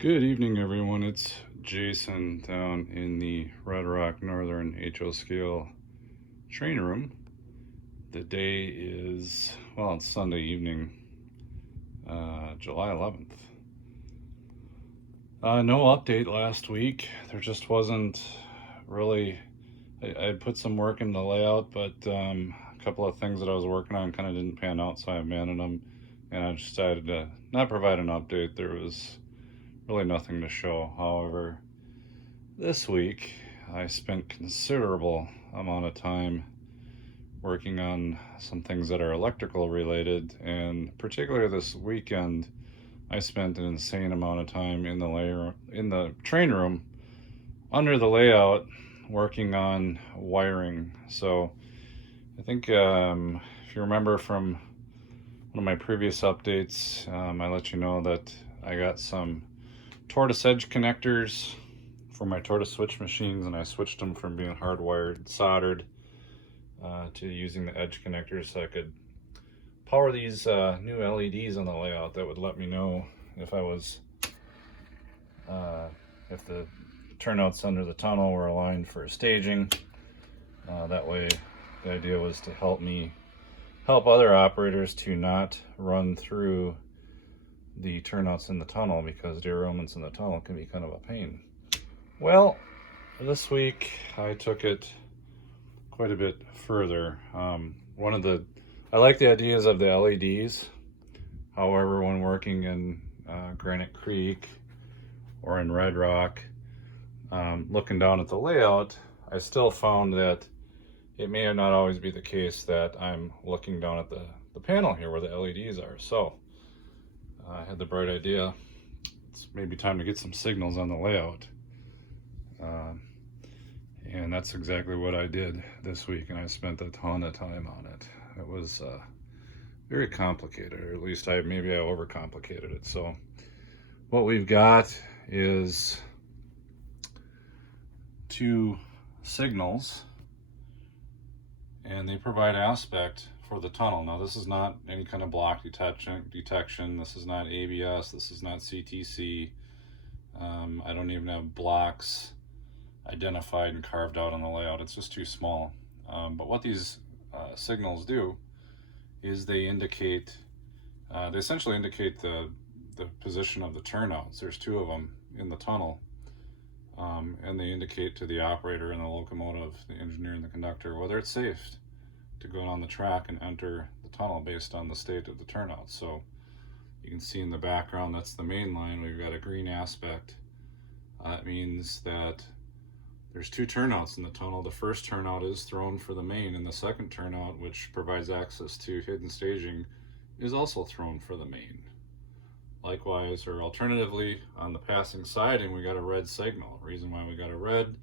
Good evening, everyone. It's Jason down in the Red Rock Northern HO Scale training room. The day is, well, it's Sunday evening, July 11th. No update last week. There just wasn't really. I put some work into layout, but a couple of things that I was working on kind of didn't pan out, so I abandoned them, and I decided to not provide an update. There was really nothing to show. However, this week I spent considerable amount of time working on some things that are electrical related, and particularly this weekend I spent an insane amount of time in the train room under the layout working on wiring. So I think if you remember from one of my previous updates, I let you know that I got some tortoise edge connectors for my tortoise switch machines, and I switched them from being hardwired soldered to using the edge connectors so I could power these new LEDs on the layout that would let me know if I was if the turnouts under the tunnel were aligned for staging. That way the idea was to help other operators to not run through the turnouts in the tunnel, because derailments in the tunnel can be kind of a pain. Well, this week I took it quite a bit further. I like the ideas of the LEDs. However, when working in Granite Creek or in Red Rock, looking down at the layout, I still found that it may not always be the case that I'm looking down at the panel here where the LEDs are. So I had the bright idea, it's maybe time to get some signals on the layout. And that's exactly what I did this week, and I spent a ton of time on it. It was very complicated, or at least maybe I overcomplicated it. So what we've got is two signals, and they provide aspect for the tunnel. Now, this is not any kind of block detection. This is not ABS. This is not CTC. I don't even have blocks identified and carved out on the layout. It's just too small. But what these signals do is they essentially indicate the position of the turnouts. There's two of them in the tunnel, and they indicate to the operator and the locomotive, the engineer and the conductor, whether it's safe to go on the track and enter the tunnel based on the state of the turnout. So you can see in the background, that's the main line. We've got a green aspect. That means that there's two turnouts in the tunnel. The first turnout is thrown for the main, and the second turnout, which provides access to hidden staging, is also thrown for the main. Likewise, or alternatively, on the passing siding, we got a red signal. The reason why we got a red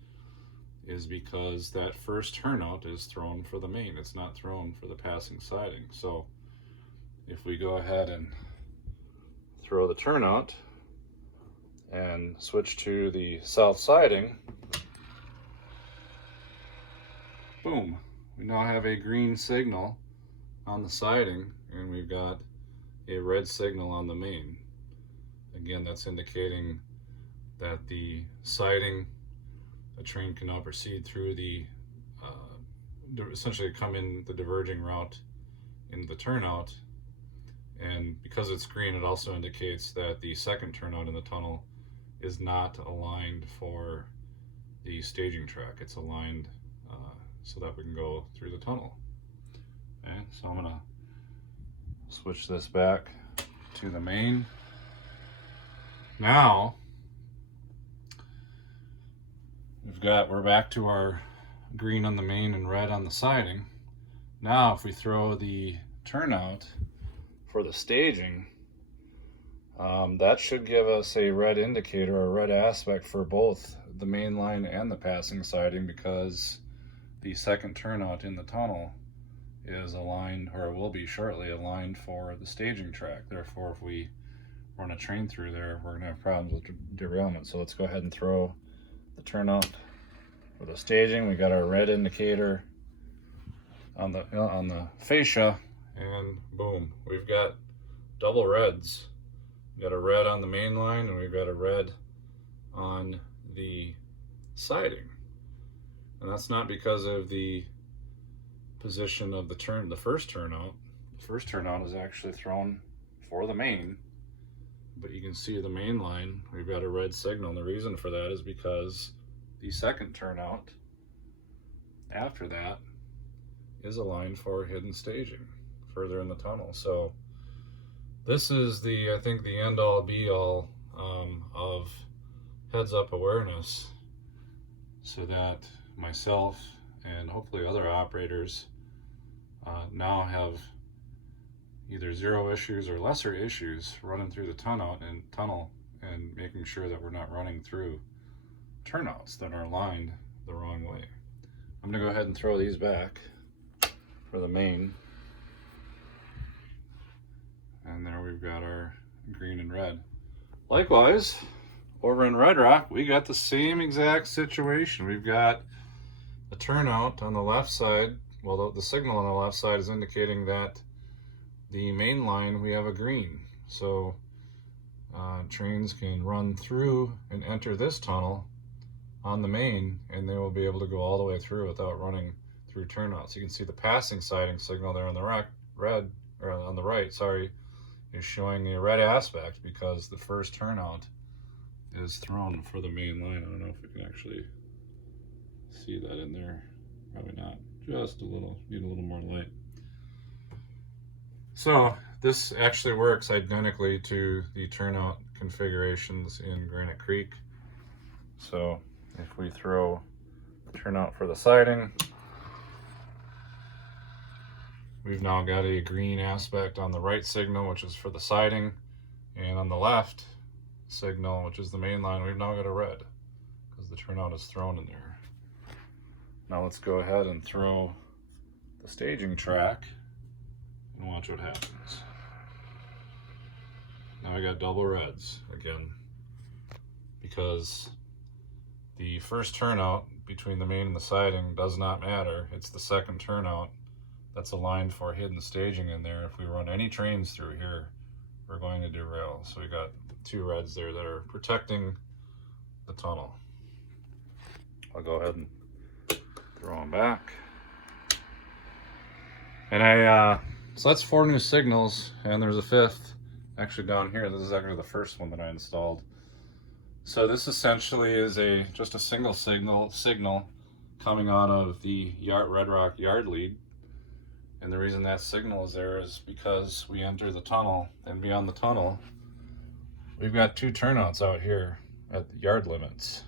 is because that first turnout is thrown for the main. It's not thrown for the passing siding. So if we go ahead and throw the turnout and switch to the south siding, boom, we now have a green signal on the siding, and we've got a red signal on the main. Again, that's indicating that the siding, a train can now proceed through essentially come in the diverging route into the turnout. And because it's green, it also indicates that the second turnout in the tunnel is not aligned for the staging track. It's aligned so that we can go through the tunnel. Okay, so I'm gonna switch this back to the main. Now we're back to our green on the main and red on the siding. Now if we throw the turnout for the staging, that should give us a red indicator, a red aspect for both the main line and the passing siding, because the second turnout in the tunnel is aligned, or will be shortly aligned, for the staging track. Therefore, if we run a train through there, we're going to have problems with derailment. So let's go ahead and throw the turnout for the staging. We got our red indicator on the fascia, and boom, we've got double reds We got a red on the main line, and we've got a red on the siding. And that's not because of the position of the first turnout. The first turnout is actually thrown for the main, but you can see the main line, we've got a red signal. And the reason for that is because the second turnout after that is aligned for hidden staging further in the tunnel. So this is I think the end all be all of heads up awareness, so that myself and hopefully other operators now have either zero issues or lesser issues running through the tunnel and making sure that we're not running through turnouts that are aligned the wrong way. I'm gonna go ahead and throw these back for the main. And there we've got our green and red. Likewise, over in Red Rock, we got the same exact situation. We've got a turnout on the left side. Well, the signal on the left side is indicating that the main line, we have a green. So trains can run through and enter this tunnel on the main, and they will be able to go all the way through without running through turnouts. You can see the passing siding signal there on the on the right, sorry, is showing a red aspect because the first turnout is thrown for the main line. I don't know if we can actually see that in there. Probably not. Just a little, need a little more light. So this actually works identically to the turnout configurations in Granite Creek. So if we throw turnout for the siding, we've now got a green aspect on the right signal, which is for the siding, and on the left signal, which is the main line, we've now got a red because the turnout is thrown in there. Now let's go ahead and throw the staging track and watch what happens. Now I got double reds again because the first turnout between the main and the siding does not matter. It's the second turnout that's aligned for hidden staging in there. If we run any trains through here, we're going to derail. So we got two reds there that are protecting the tunnel. I'll go ahead and throw them back. And so that's 4 new signals, and there's a 5th actually down here. This is actually the first one that I installed. So this essentially is just a single signal coming out of the Red Rock yard lead. And the reason that signal is there is because we enter the tunnel, and beyond the tunnel, we've got 2 turnouts out here at the yard limits.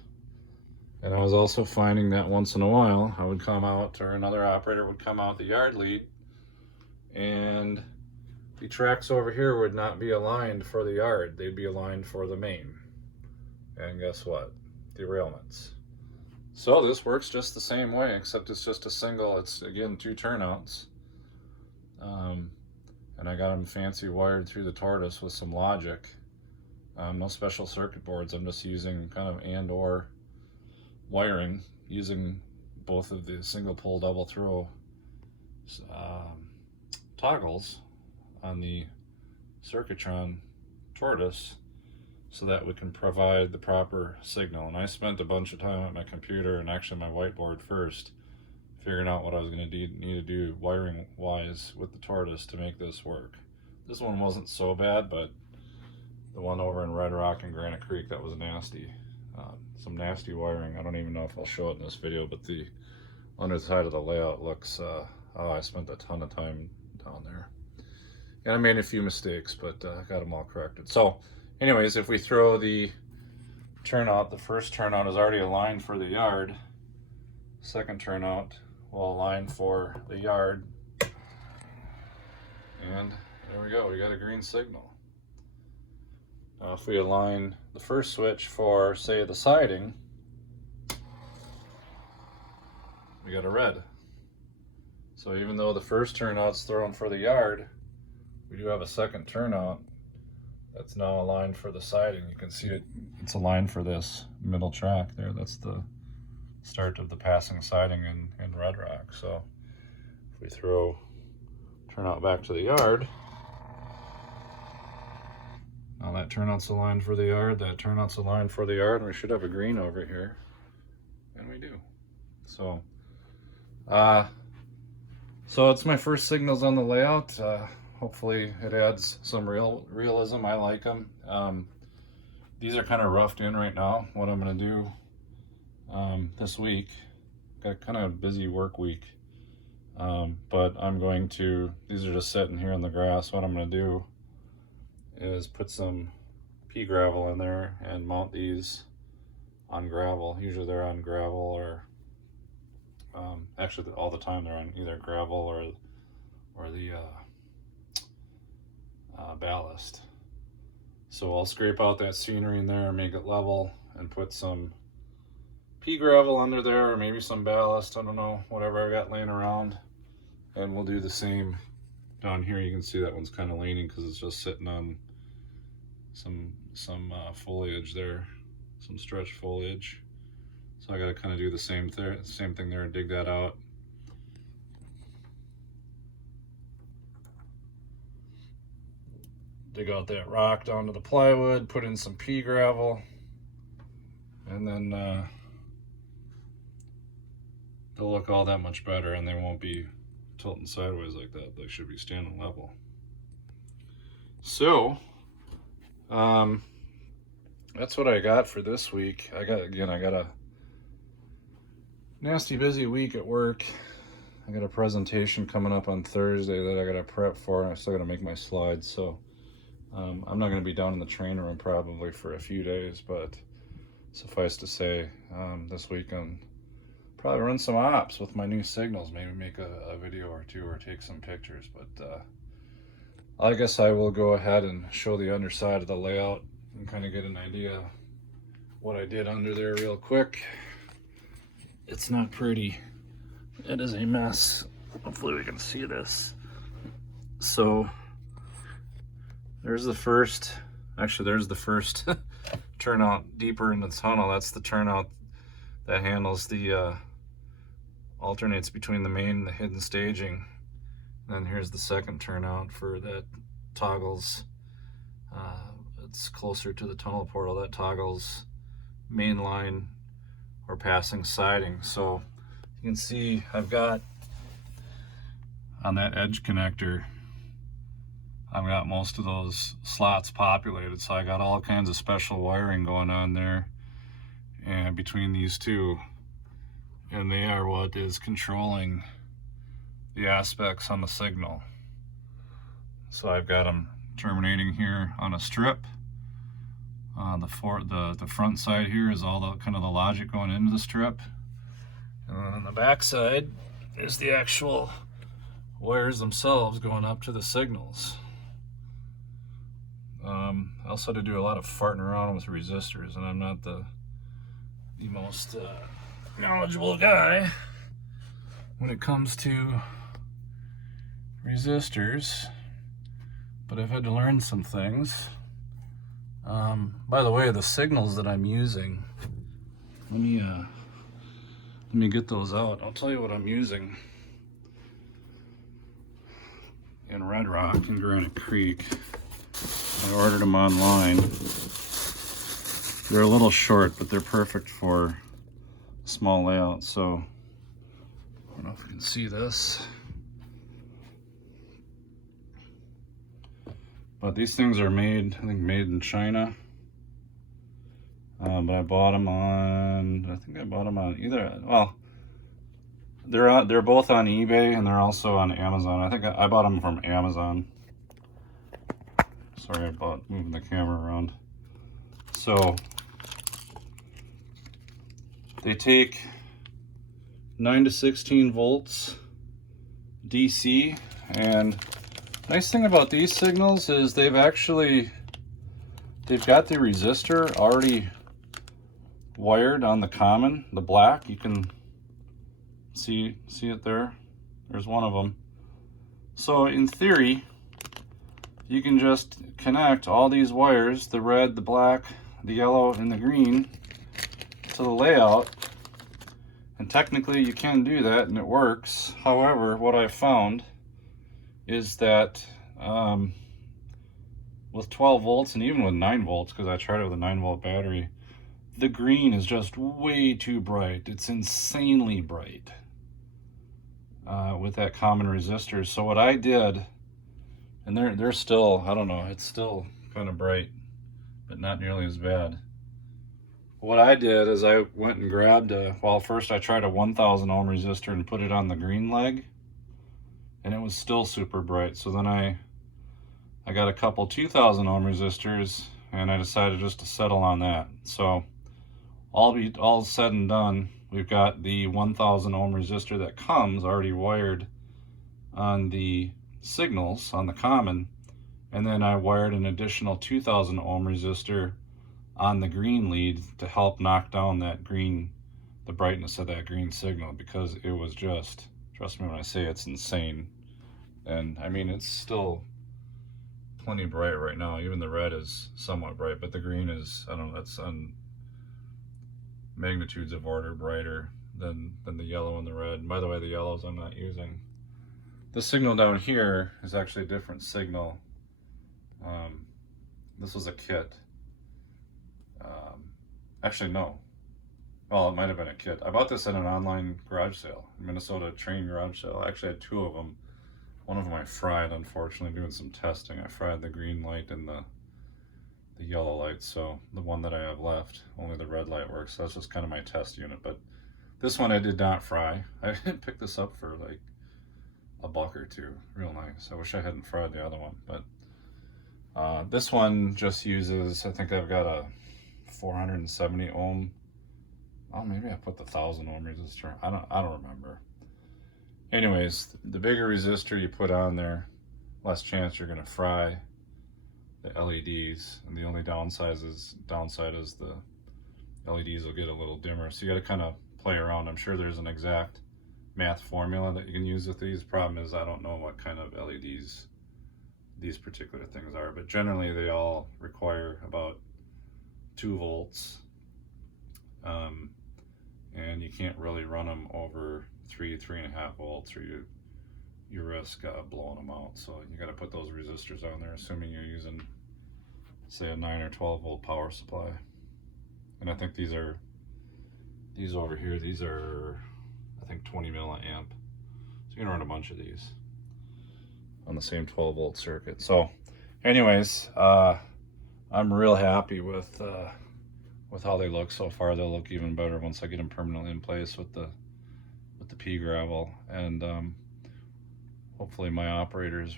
And I was also finding that once in a while, I would come out, or another operator would come out the yard lead, and the tracks over here would not be aligned for the yard. They'd be aligned for the main. And guess what? Derailments. So this works just the same way, except it's just a single, it's again 2 turnouts. And I got them fancy wired through the tortoise with some logic. No special circuit boards. I'm just using kind of and/or wiring, using both of the single pole double throw toggles on the Circuitron tortoise, so that we can provide the proper signal. And I spent a bunch of time at my computer and actually my whiteboard first, figuring out what I was going to need to do wiring wise with the tortoise to make this work. This one wasn't so bad, but the one over in Red Rock and Granite Creek, that was nasty. Some nasty wiring. I don't even know if I'll show it in this video, but the underside of the layout looks, oh, I spent a ton of time down there. And I made a few mistakes, but I got them all corrected. So anyways, if we throw the turnout, the first turnout is already aligned for the yard. Second turnout will align for the yard. And there we go, we got a green signal. Now if we align the first switch for, say, the siding, we got a red. So even though the first turnout's thrown for the yard, we do have a second turnout that's now aligned for the siding. You can see it's aligned for this middle track there. That's the start of the passing siding in Red Rock. So if we throw turnout back to the yard, Now that turnout's aligned for the yard, that turnout's aligned for the yard, and we should have a green over here. And we do. So, so it's my first signals on the layout. Hopefully it adds some realism. I like them. These are kind of roughed in right now. What I'm going to do this week, got kind of a busy work week, but I'm going to, these are just sitting here in the grass. What I'm going to do is put some pea gravel in there and mount these on gravel. Usually they're on gravel, or actually all the time they're on either gravel or the ballast. So I'll scrape out that scenery in there, make it level, and put some pea gravel under there, or maybe some ballast, I don't know, whatever I got laying around. And we'll do the same down here. You can see that one's kind of leaning because it's just sitting on some foliage there, some stretched foliage. So I got to kind of do the same thing there, dig that out. Dig out that rock down to the plywood, put in some pea gravel, and then they'll look all that much better, and they won't be tilting sideways like that. They should be standing level. So that's what I got for this week. I got a nasty busy week at work. I got a presentation coming up on Thursday that I got to prep for, and I still got to make my slides. So I'm not going to be down in the training room probably for a few days, but suffice to say, this week I'm probably run some ops with my new signals, maybe make a video or two or take some pictures. But I guess I will go ahead and show the underside of the layout and kind of get an idea what I did under there real quick. It's not pretty. It is a mess. Hopefully we can see this. So there's the first turnout deeper in the tunnel. That's the turnout that handles the alternates between the main and the hidden staging. And then here's the second turnout for that toggles. It's closer to the tunnel portal that toggles main line or passing siding. So you can see I've got on that edge connector, I've got most of those slots populated. So I got all kinds of special wiring going on there and between these two, and they are what is controlling the aspects on the signal. So I've got them terminating here on a strip. The front side here is all the kind of the logic going into the strip, and then on the back side is the actual wires themselves going up to the signals. I also had to do a lot of farting around with resistors, and I'm not the most knowledgeable guy when it comes to resistors, but I've had to learn some things. By the way, the signals that I'm using, let me get those out. I'll tell you what I'm using in Red Rock and Granite Creek. I ordered them online. They're a little short, but they're perfect for small layouts. So I don't know if you can see this, but these things are made, I think, made in China. But I bought them on, I think I bought them on either, well, they're both on eBay and they're also on Amazon. I think I bought them from Amazon. Sorry about moving the camera around. So they take 9 to 16 volts DC, and nice thing about these signals is they've got the resistor already wired on the common, the black. You can see it there. There's one of them. So in theory, you can just connect all these wires, the red, the black, the yellow, and the green, to the layout. And technically you can do that and it works. However, what I've found is that with 12 volts and even with 9 volts, because I tried it with a 9-volt battery, the green is just way too bright. It's insanely bright with that common resistor. So what I did, and they're still, I don't know, it's still kind of bright, but not nearly as bad. What I did is I went and grabbed well, first I tried a 1000 ohm resistor and put it on the green leg, and it was still super bright. So then I got a couple 2000 ohm resistors, and I decided just to settle on that. So all said and done, we've got the 1000 ohm resistor that comes already wired on the signals on the common, and then I wired an additional 2000 ohm resistor on the green lead to help knock down that green, the brightness of that green signal, because it was just, trust me when I say it's insane. And I mean, it's still plenty bright right now. Even the red is somewhat bright, but the green is, I don't know, it's on magnitudes of order brighter than the yellow and the red. And by the way, the yellows I'm not using. The signal down here is actually a different signal. This was a kit. Actually, no. Well, it might have been a kit. I bought this at an online garage sale, Minnesota Train garage sale. I actually had two of them. One of them I fried, unfortunately, doing some testing. I fried the green light and the yellow light, so the one that I have left, only the red light works. So that's just kind of my test unit. But this one I did not fry. I picked this up for like $1 or $2. Real nice. I wish I hadn't fried the other one, but this one just uses, I think I've got a 470 ohm. Oh, maybe I put the 1000 ohm resistor. I don't remember. Anyways, the bigger resistor you put on there, less chance you're going to fry the LEDs. And the only downside is the LEDs will get a little dimmer. So you got to kind of play around. I'm sure there's an exact math formula that you can use with these. Problem is I don't know what kind of LEDs these particular things are, but generally they all require about 2 volts, and you can't really run them over 3.5 volts, or you risk blowing them out. So you got to put those resistors on there, assuming you're using, say, a 9 or 12 volt power supply. And I think these over here, these are, I think, 20 milliamp. So you can run a bunch of these on the same 12 volt circuit. So anyways, I'm real happy with how they look so far. They'll look even better once I get them permanently in place with the pea gravel, and hopefully my operators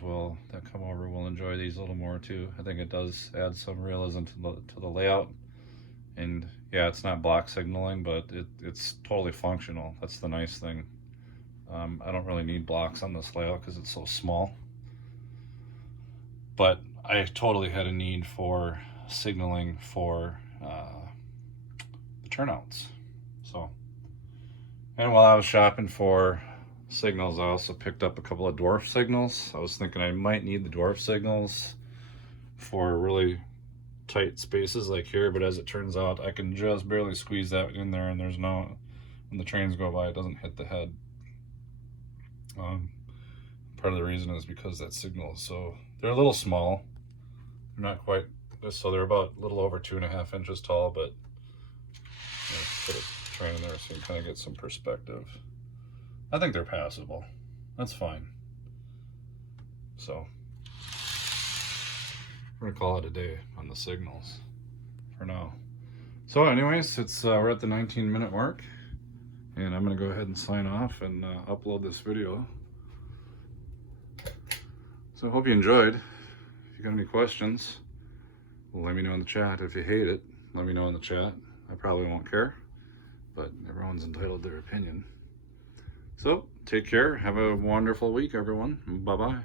that come over will enjoy these a little more too. I think it does add some realism to the layout, and yeah, it's not block signaling, but it's totally functional. That's the nice thing. I don't really need blocks on this layout because it's so small, but I totally had a need for signaling for the turnouts. So, and while I was shopping for signals, I also picked up a couple of dwarf signals. I was thinking I might need the dwarf signals for really tight spaces like here, but as it turns out, I can just barely squeeze that in there, and there's no, when the trains go by, it doesn't hit the head. Part of the reason is because that signal is so, they're a little small. They're not quite this, so they're about a little over 2.5 inches tall, but you know, put a train in there so you can kind of get some perspective. I think they're passable. That's fine. So we're gonna call it a day on the signals for now. So anyways, we're at the 19-minute mark, and I'm gonna go ahead and sign off and upload this video. So I hope you enjoyed. If you got any questions, let me know in the chat. If you hate it, let me know in the chat. I probably won't care, but everyone's entitled to their opinion. So take care. Have a wonderful week, everyone. Bye-bye.